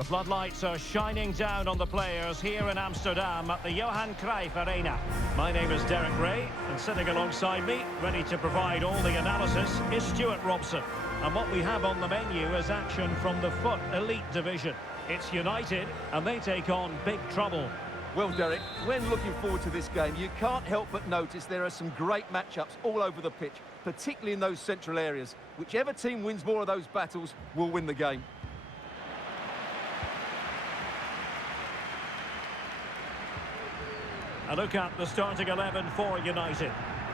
The floodlights are shining down on the players here in Amsterdam at the Johan Cruyff Arena. My name is Derek Ray, and sitting alongside me, ready to provide all the analysis, is Stuart Robson. And what we have on the menu is action from the FUT Elite Division. It's United, and they take on big trouble. Well, Derek, when looking forward to this game, you can't help but notice there are some great matchups all over the pitch, particularly in those central areas. Whichever team wins more of those battles will win the game. A look at the starting 11 for United.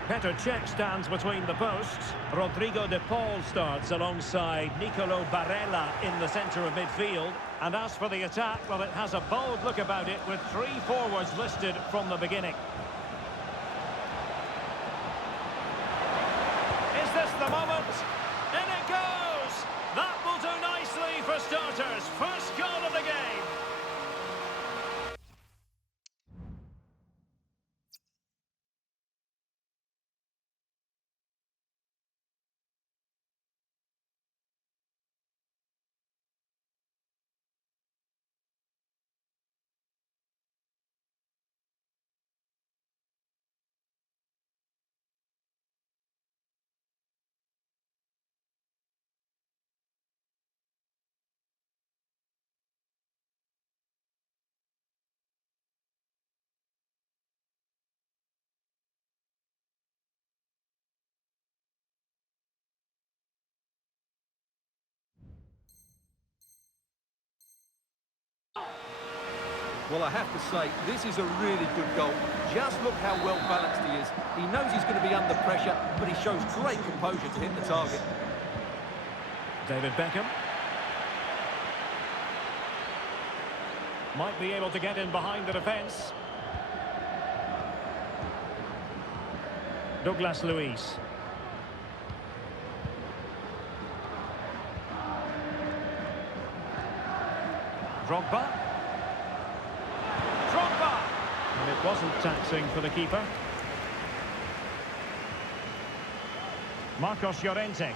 Petr Cech stands between the posts. Rodrigo de Paul starts alongside Nicolo Barella in the centre of midfield. And as for the attack, well, it has a bold look about it with three forwards listed from the beginning. Is this the moment? In it goes! That will do nicely for starters. First goal of the game. Well, I have to say, this is a really good goal. Just look how well balanced he is. He knows he's going to be under pressure, but he shows great composure to hit the target. David Beckham. Might be able to get in behind the defence. Douglas Luiz. Drogba. And it wasn't taxing for the keeper. Marcos Llorente.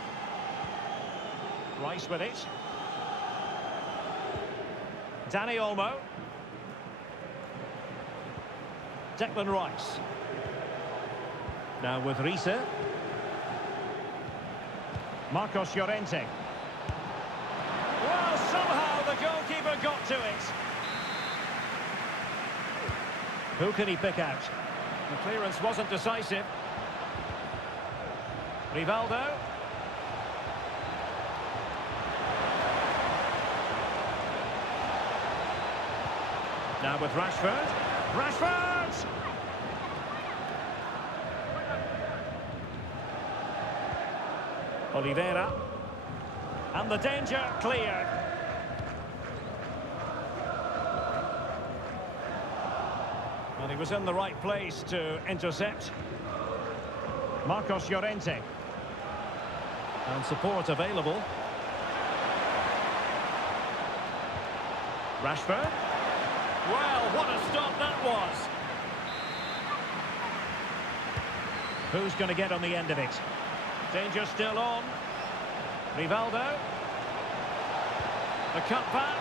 Rice with it. Dani Olmo. Declan Rice. Now with Riese. Marcos Llorente. Well, somehow the goalkeeper got to it. Who can he pick out? The clearance wasn't decisive. Rivaldo. Now with Rashford. Rashford! Oliveira. And the danger cleared. And he was in the right place to intercept. Marcos Llorente. And support available. Rashford. Well, what a stop that was. Who's going to get on the end of it? Danger still on. Rivaldo. The cut back.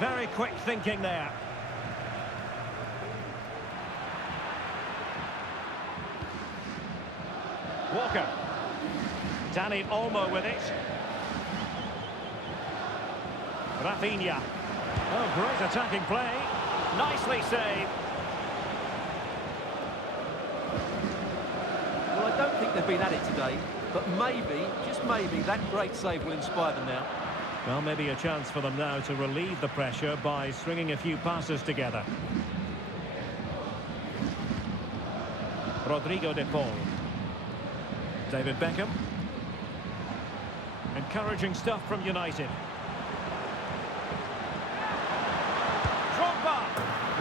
Very quick thinking there. Walker. Dani Olmo with it. Rafinha. Oh, great attacking play. Nicely saved. Well, I don't think they've been at it today, but maybe, just maybe, that great save will inspire them now. Well, maybe a chance for them now to relieve the pressure by stringing a few passes together. Rodrigo de Paul. David Beckham. Encouraging stuff from United. Drogba.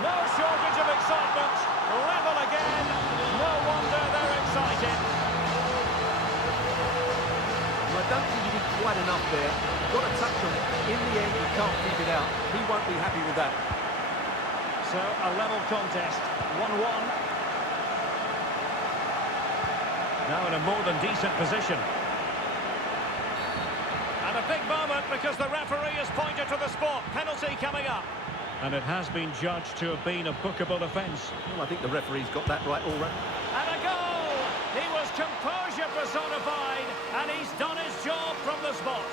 No shortage of excitement. Level again. No wonder they're excited. Well, I don't think he did quite enough there. Got a touch on it. In the end, he can't keep it out. He won't be happy with that. So, a level contest. 1-1. Now in a more than decent position. And a big moment because the referee And it has been judged to have been a bookable offence. Well, I think the referee's got that right all round. And a goal! He was composure personified, and he's done his job from the spot.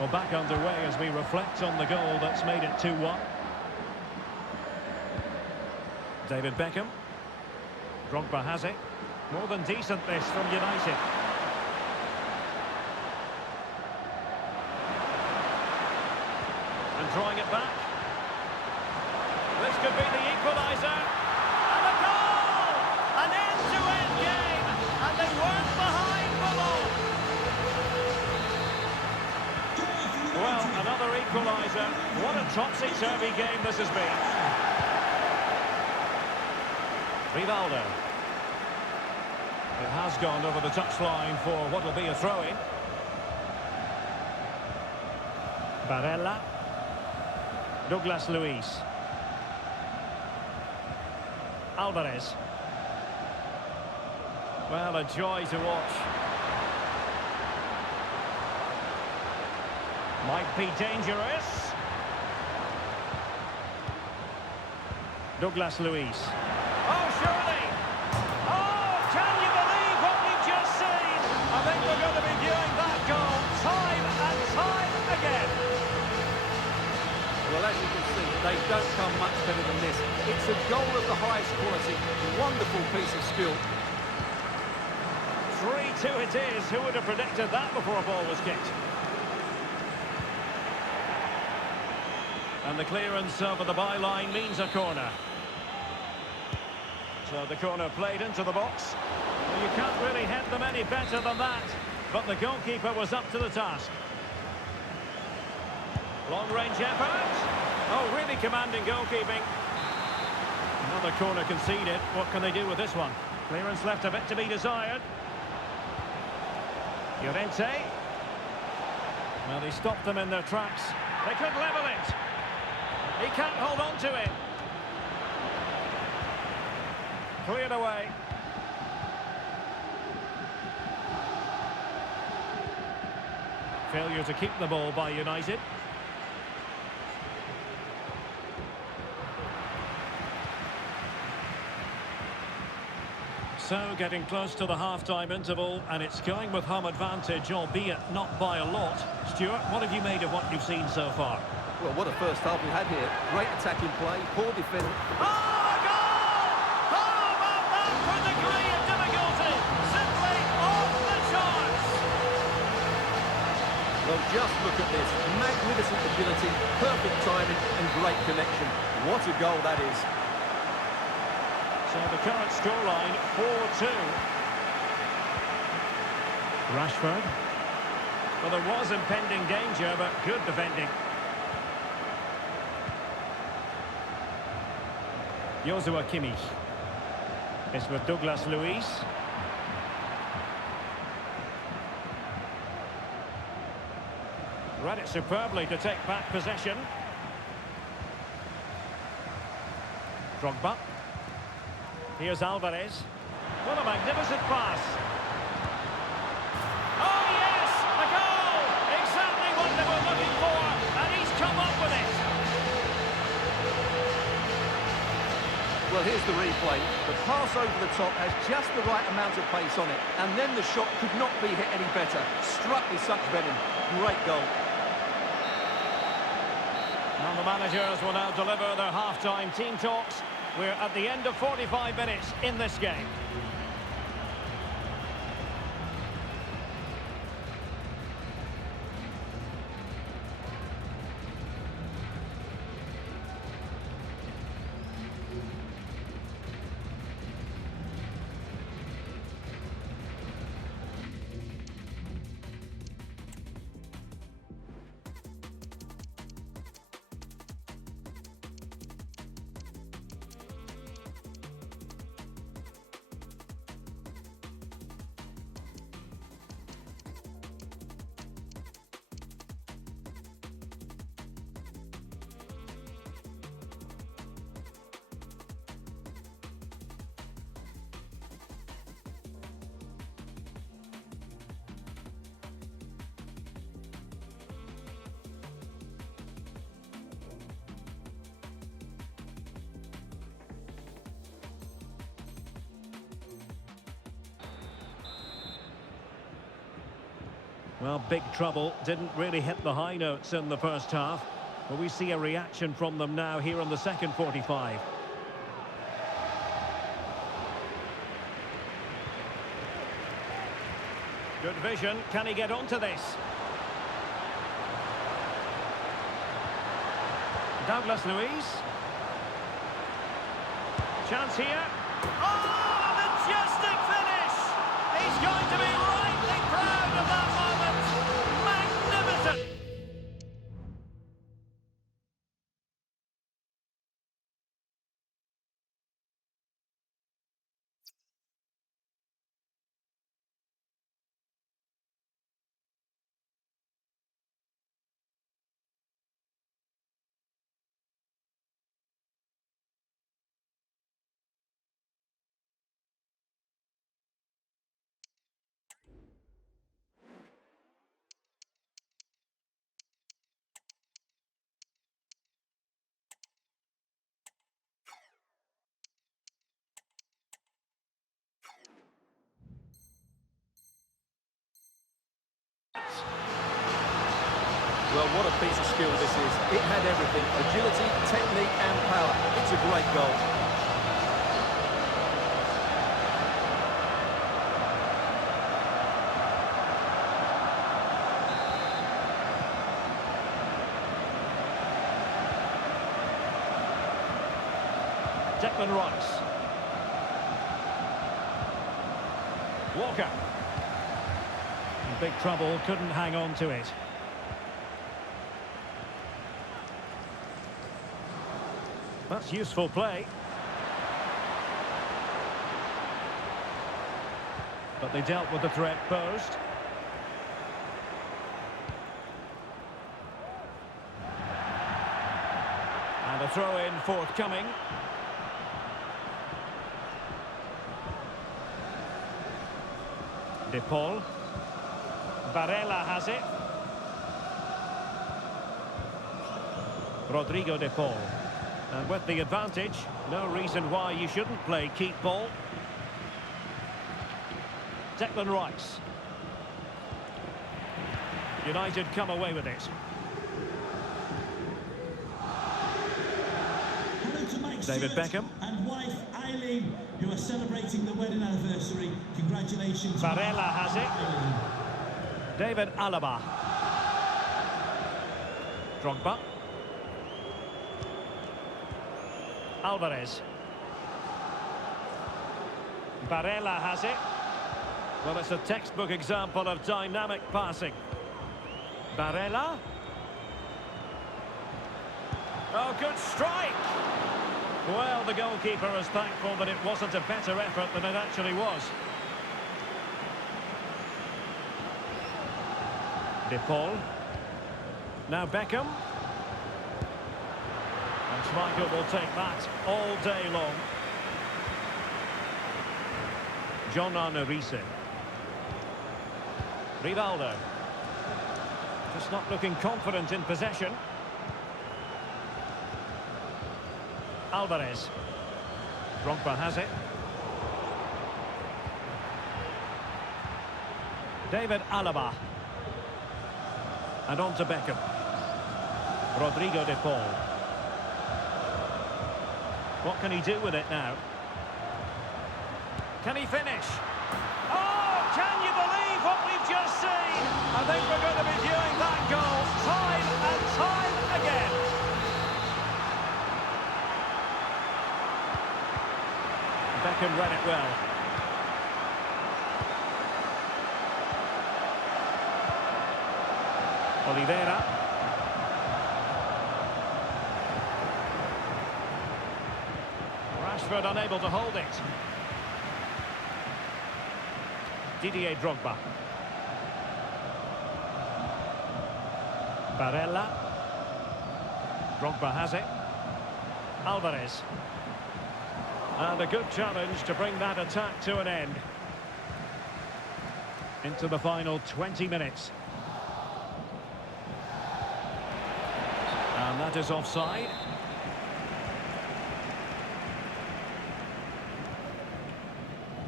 Well, back underway as we reflect on the goal that's made it 2-1. David Beckham. Drogba has it. More than decent this from United. And drawing it back. This could be the equaliser. And a goal! An end-to-end game. And they weren't behind for long. Well, another equaliser. What a topsy-turvy game this has been. Rivaldo. It has gone over the touchline for what will be a throw-in. Barella. Douglas Luiz. Alvarez. Well, a joy to watch. Might be dangerous. Douglas Luiz. Oh, surely! Oh, can you believe what we've just seen? I think we're going to be viewing that goal time and time again. Well, as you can see, they don't come much better than this. It's a goal of the highest quality. Wonderful piece of skill. 3-2 it is. Who would have predicted that before a ball was kicked? And the clearance over the byline means a corner. So the corner played into the box. Well, you can't really hit them any better than that. But the goalkeeper was up to the task. Long-range effort. Oh, really commanding goalkeeping. Another corner conceded. What can they do with this one? Clearance left a bit to be desired. Llorente. Well, they stopped them in their tracks. They could level it. He can't hold on to it. Cleared away. Failure to keep the ball by United. So, getting close to the half-time interval, and it's going with home advantage, albeit not by a lot. Stuart, what have you made of what you've seen so far? Well, what a first half we had here. Great attacking play, poor defending. Oh, a goal! How about that for the degree of difficulty? Simply off the charts! Well, just look at this. Magnificent agility, perfect timing, and great connection. What a goal that is. So the current scoreline, 4-2. Rashford. Well, there was impending danger, but good defending. Joshua Kimmich. It's with Douglas Luiz. Read it superbly to take back possession. Drogba. Here's Alvarez. What a magnificent pass. Oh yes! A goal! Exactly what they were looking for, and he's come up with it. Well, here's the replay. The pass over the top has just the right amount of pace on it, and then the shot could not be hit any better. Struck with such venom. Great goal. And the managers will now deliver their half-time team talks. We're at the end of 45 minutes in this game. Well, big trouble. Didn't really hit the high notes in the first half. But we see a reaction from them now here in the second 45. Good vision. Can he get onto this? Douglas Luiz. Chance here. Oh, a majestic finish! He's going to be rightly proud of that moment. Magnificent! Well, what a piece of skill this is. It had everything: agility, technique and power. It's a great goal. Declan Rice. Walker. In big trouble, couldn't hang on to it. That's useful play. But they dealt with the threat posed. And a throw-in forthcoming. De Paul. Barella has it. Rodrigo De Paul. And with the advantage, no reason why you shouldn't play keep ball. Declan Rice. United come away with it. Hello to Mike David Stewart Beckham. and wife Eileen, who are celebrating the wedding anniversary. Congratulations. Barella has it. Eileen. David Alaba. Drogba. Alvarez. Barella has it. Well, it's a textbook example of dynamic passing. Barella. Oh, good strike! Well, the goalkeeper is thankful that it wasn't a better effort than it actually was. De Paul. Now Beckham. And Schmeichel will take that all day long. John Arnarise. Rivaldo. Just not looking confident in possession. Alvarez. Drogba has it. David Alaba. And on to Beckham. Rodrigo De Paul. What can he do with it now? Can he finish? Oh, can you believe what we've just seen? I think we're going to be viewing that goal time and time again. Beckham read it well. Oliveira. Rashford unable to hold it. Didier Drogba. Barella. Drogba has it. Alvarez. And a good challenge to bring that attack to an end. Into the final 20 minutes. And that is offside.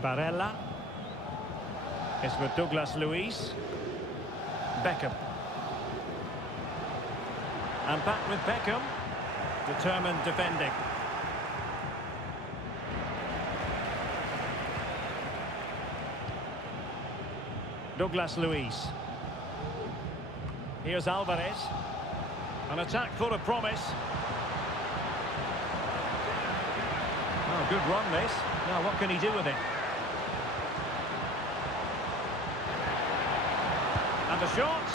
Barella. It's with Douglas Luiz. Beckham. And back with Beckham. Determined defending. Douglas Luiz. Here's Alvarez. An attack full of promise. Oh, good run this. Now what can he do with it? And the shot.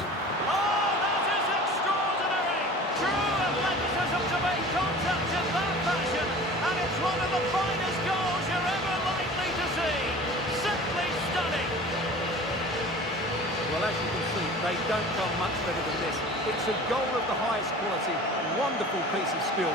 Oh, that is extraordinary! True athleticism to make contact in that fashion. And it's one of the finest goals you're ever likely to see. Simply stunning. Well, as you can see, they don't come much better than this. It's a goal of the highest quality. Wonderful piece of skill.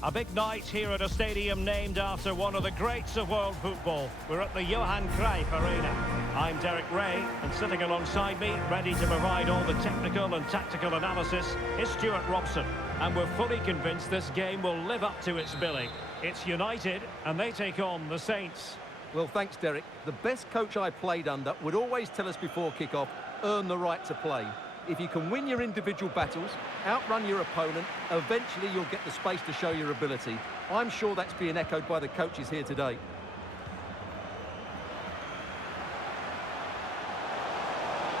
A big night here at a stadium named after one of the greats of world football. We're at the Johan Cruyff Arena. I'm Derek Ray, and sitting alongside me, ready to provide all the technical and tactical analysis, is Stuart Robson. And we're fully convinced this game will live up to its billing. It's United, and they take on the Saints. Well, thanks, Derek. The best coach I played under would always tell us before kick-off, earn the right to play. If you can win your individual battles, outrun your opponent, eventually you'll get the space to show your ability. I'm sure that's being echoed by the coaches here today.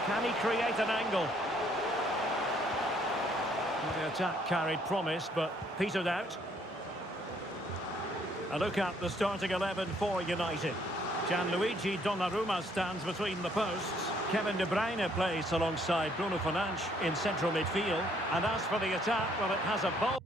Can he create an angle? The attack carried promise, but petered out. A look at the starting 11 for United. Gianluigi Donnarumma stands between the posts. Kevin De Bruyne plays alongside Bruno Fernandes in central midfield. And as for the attack, well, it has a ball.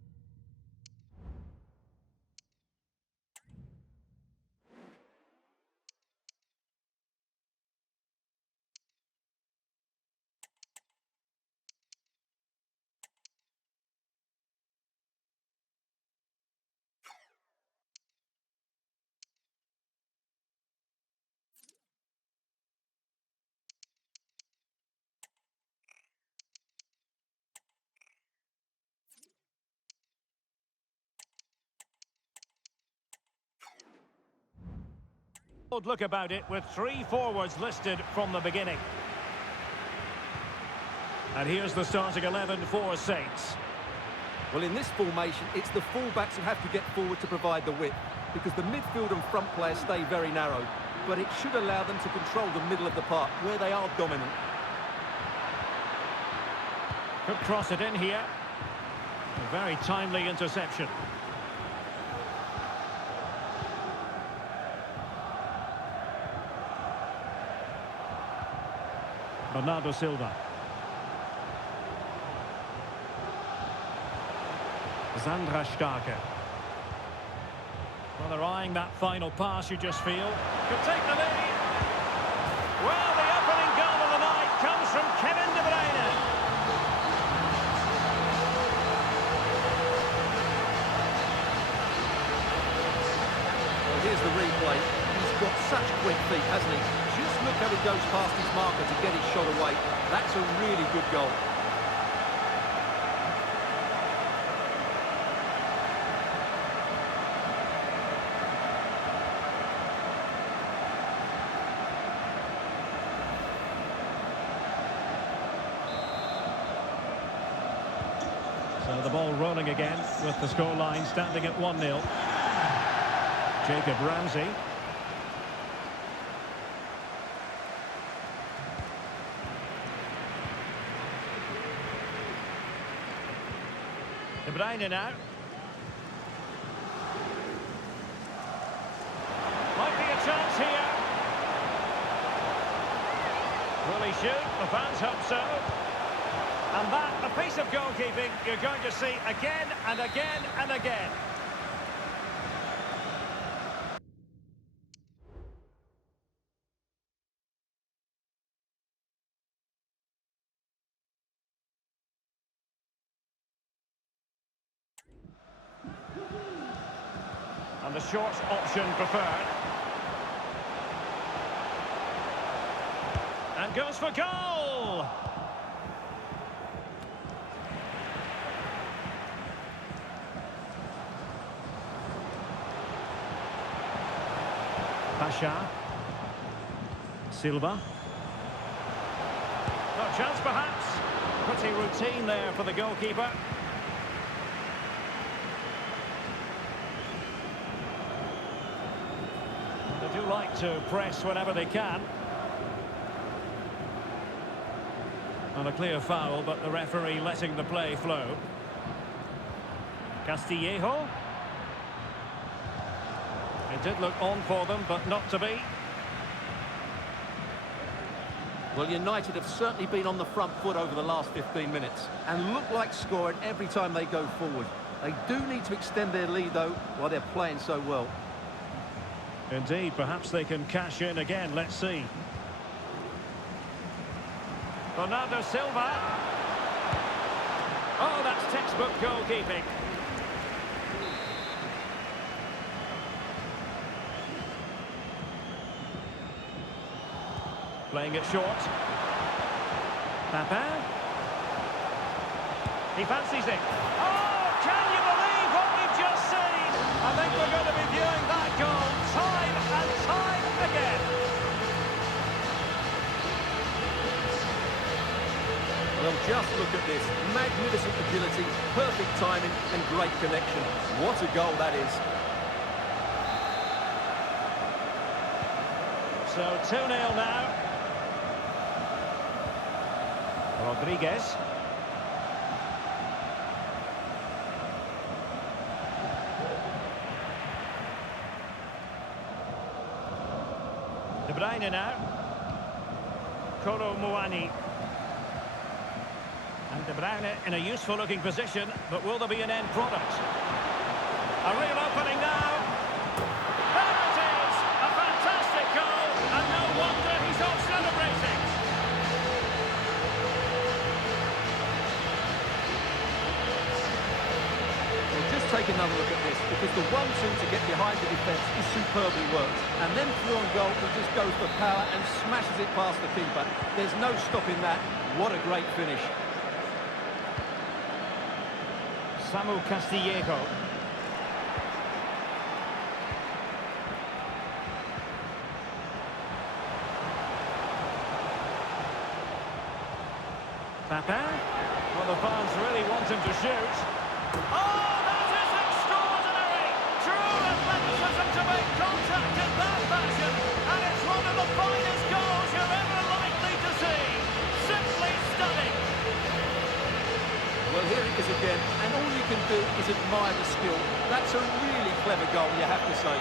Look about it with 3 forwards listed from the beginning. And here's the starting 11 for Saints. Well, in this formation, it's the fullbacks who have to get forward to provide the width, because the midfield and front players stay very narrow. But it should allow them to control the middle of the park, where they are dominant. Could cross it in here. A very timely interception. Bernardo Silva. Sandra Starke. Well, they're eyeing that final pass, you just feel. Could take the lead. Well, the opening goal of the night comes from Kevin De Bruyne. Well, here's the replay. He's got such quick feet, hasn't he? Just look how he goes past his marker to get his shot away. That's a really good goal. So the ball rolling again with the scoreline standing at 1-0. Jacob Ramsey. De Bruyne now. Might be a chance here. Will he shoot? The fans hope so. And that, a piece of goalkeeping you're going to see again and again and again. And the short option preferred. And goes for goal! Pasha. Silva. No chance perhaps. Pretty routine there for the goalkeeper. They do like to press whenever they can. And a clear foul, but the referee letting the play flow. Castillejo. It did look on for them, but not to be. Well, United have certainly been on the front foot over the last 15 minutes and look like scoring every time they go forward. They do need to extend their lead, though, while they're playing so well. Indeed, perhaps they can cash in again. Let's see. Bernardo Silva. Oh, that's textbook goalkeeping. Playing it short. Papin. He fancies it. Oh, can you believe what we've just seen? I think we're going to be viewing that goal time and time again. Well, just look at this. Magnificent agility, perfect timing and great connection. What a goal that is. So 2-0 now. Rodriguez. De Bruyne now. Kolo Muani. And De Bruyne in a useful looking position, but will there be an end product? A real opening now. There it is! A fantastic goal, and no wonder he's off celebrating. Well, just take another look at this, because the 1-2 to get behind the defence is superbly worked. And then through on goal, he just goes for power and smashes it past the keeper. There's no stopping that. What a great finish. Samu Castillejo. Papin. Well, the fans really want him to shoot. Oh, that is extraordinary! True athleticism to make contact in that fashion, and it's one of the finest goals you're ever likely to see. Simply stunning. Well, here it is again, and all you can do is admire the skill. That's a really clever goal, you have to say.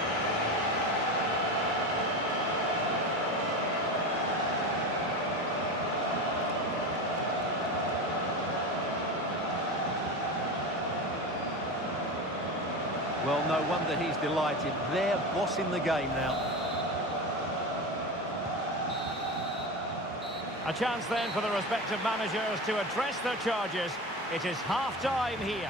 Well, no wonder he's delighted. They're bossing the game now. A chance then for the respective managers to address their charges. It is half-time here.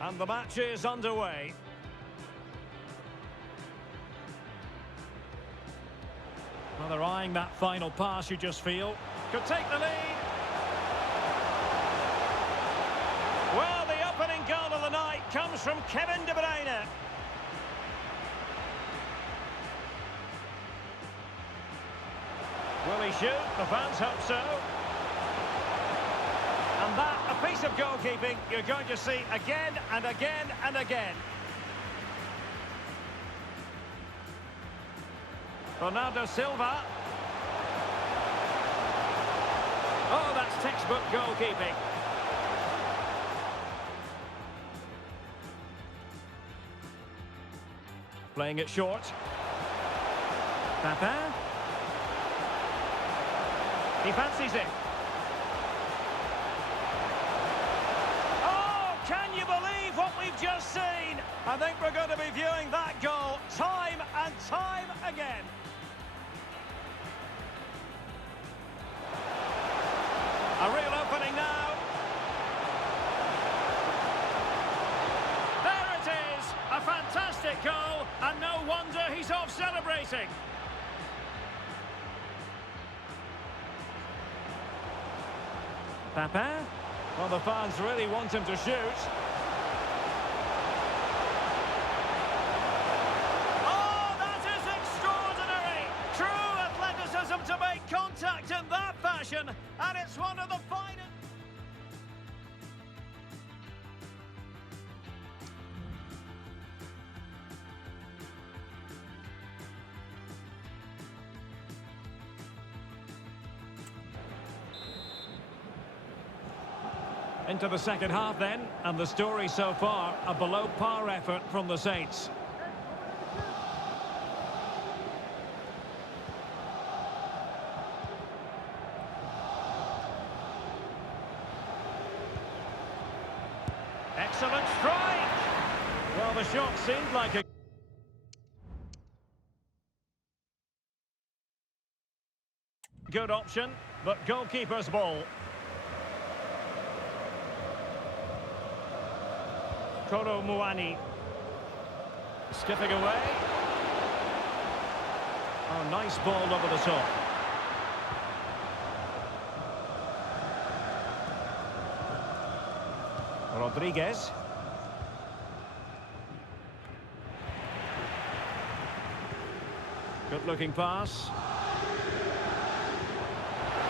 And the match is underway. Well, they're eyeing that final pass, you just feel. Could take the lead. Well, the opening goal of the night comes from Kevin De Bruyne. Will he shoot? The fans hope so. And that, a piece of goalkeeping you're going to see again and again and again. Ronaldo Silva. Oh, that's textbook goalkeeping. Playing it short. Papin. He fancies it. Oh, can you believe what we've just seen? I think we're going to be viewing that goal time and time again. A real opening now. There it is! A fantastic goal, and no wonder he's off celebrating. Papin? Well, the fans really want him to shoot. Oh, that is extraordinary! True athleticism to make contact in that fashion, and it's one of the finest. Into the second half then, and the story so far, a below-par effort from the Saints. Excellent strike! Well, the shot seemed like a good option, but goalkeeper's ball. Koro Muani. Skipping away. Oh, nice ball over the top. Rodriguez. Good looking pass.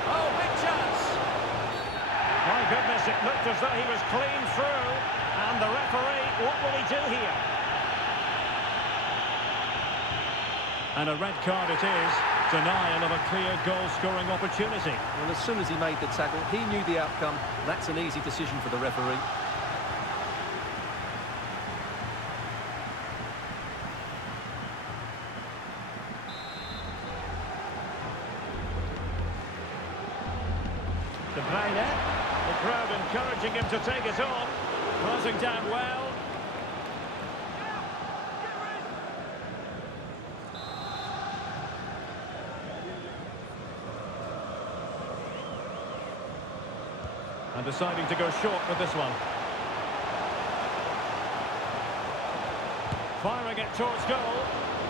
Oh, big chance. My goodness, it looked as though he was clean through. And the referee, what will he do here? And a red card it is. Denial of a clear goal-scoring opportunity. Well, as soon as he made the tackle, he knew the outcome. That's an easy decision for the referee. De Bruyne, the crowd encouraging him to take it on, closing down well. And deciding to go short with this one. Firing it towards goal.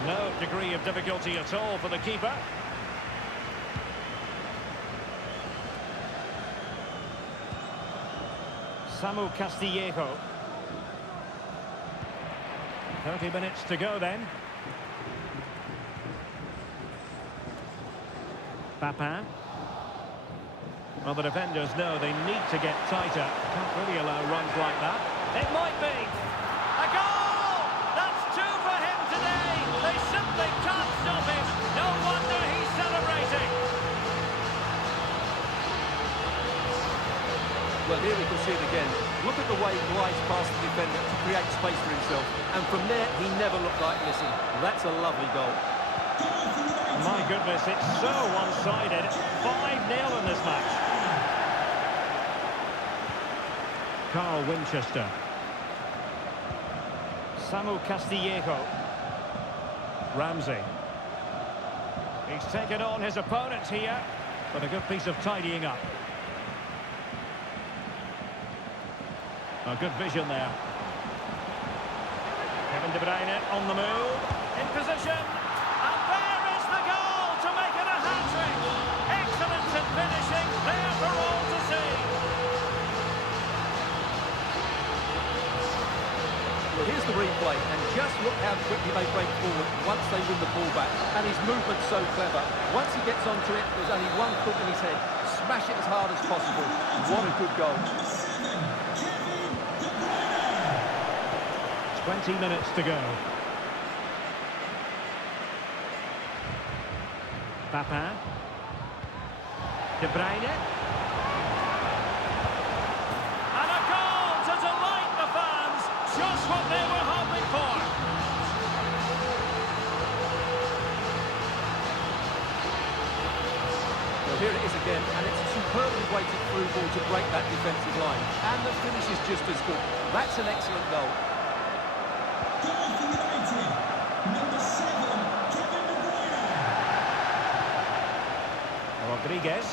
No degree of difficulty at all for the keeper. Samu Castillejo. 30 minutes to go then. Papin. Well, the defenders know they need to get tighter. Can't really allow runs like that. It might be. A goal! That's two for him today. They simply can't stop him. No wonder he's celebrating. Well, here we can see it again. Look at the way he glides past the defender to create space for himself. And from there, he never looked like missing. That's a lovely goal. My goodness, it's so one-sided. 5-0 in this match. Carl Winchester. Samu Castillejo. Ramsey. He's taken on his opponents here, but a good piece of tidying up. A good vision there. Kevin De Bruyne on the move. In position. And there is the goal to make it a hat-trick. Excellence in finishing. There for all to see. Well, here's the replay, and just look how quickly they break forward once they win the ball back. And his movement's so clever. Once he gets onto it, there's only one thought in his head. Smash it as hard as possible. What a good goal. 20 minutes to go. Papin. De Bruyne. And a goal to delight the fans. Just what they were hoping for. Well, here it is again, and it's a superbly weighted through ball to break that defensive line. And the finish is just as good. That's an excellent goal. Rodriguez.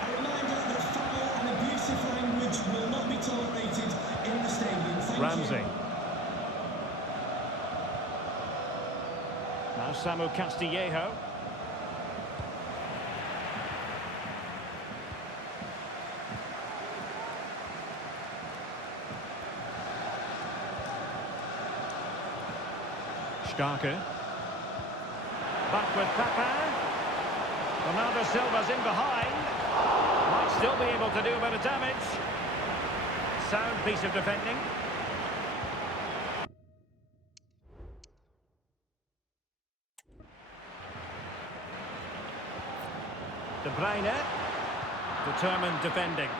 A reminder that foul and abusive language will not be tolerated in the stadium. Thank Ramsey. you. Now Samu Castillejo. Starker. Back with Papin. Ronaldo Silva's in behind. Might still be able to do a bit of damage. Sound piece of defending. De Bruyne. Determined defending.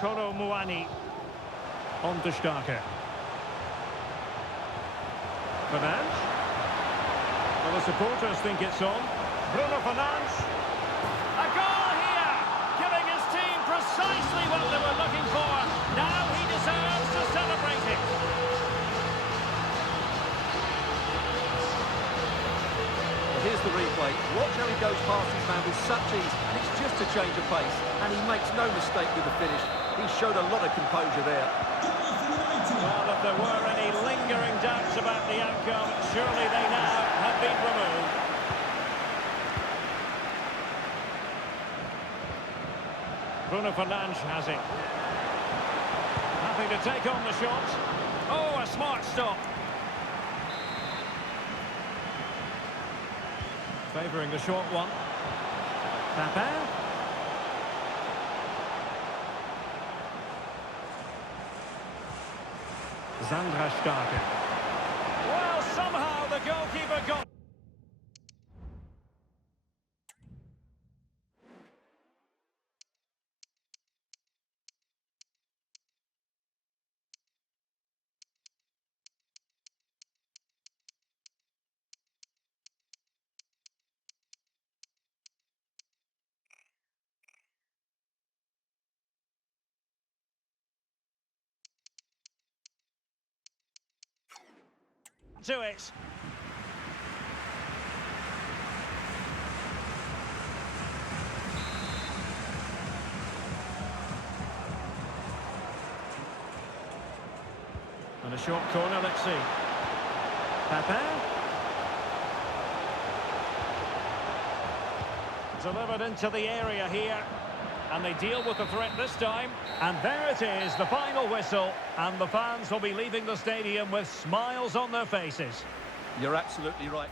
Koro Muani. On to Starker. Fernandes. Well, the supporters think it's on. Bruno Fernandes. precisely what they were looking for. Now he deserves to celebrate it. Here's the replay. Watch how he goes past his man with such ease, and it's just a change of pace. And he makes no mistake with the finish. He showed a lot of composure there. Well, if there were any lingering doubts about the outcome, surely they now have been removed. Bruno Fernandes has it. Happy to take on the shot. Oh, a smart stop. Favouring the short one. Papin. Zandraschkaken. Well, somehow the goalkeeper got... to it. And a short corner, let's see. Papin. Delivered into the area here. And they deal with the threat this time. And there it is, the final whistle. And the fans will be leaving the stadium with smiles on their faces. You're absolutely right.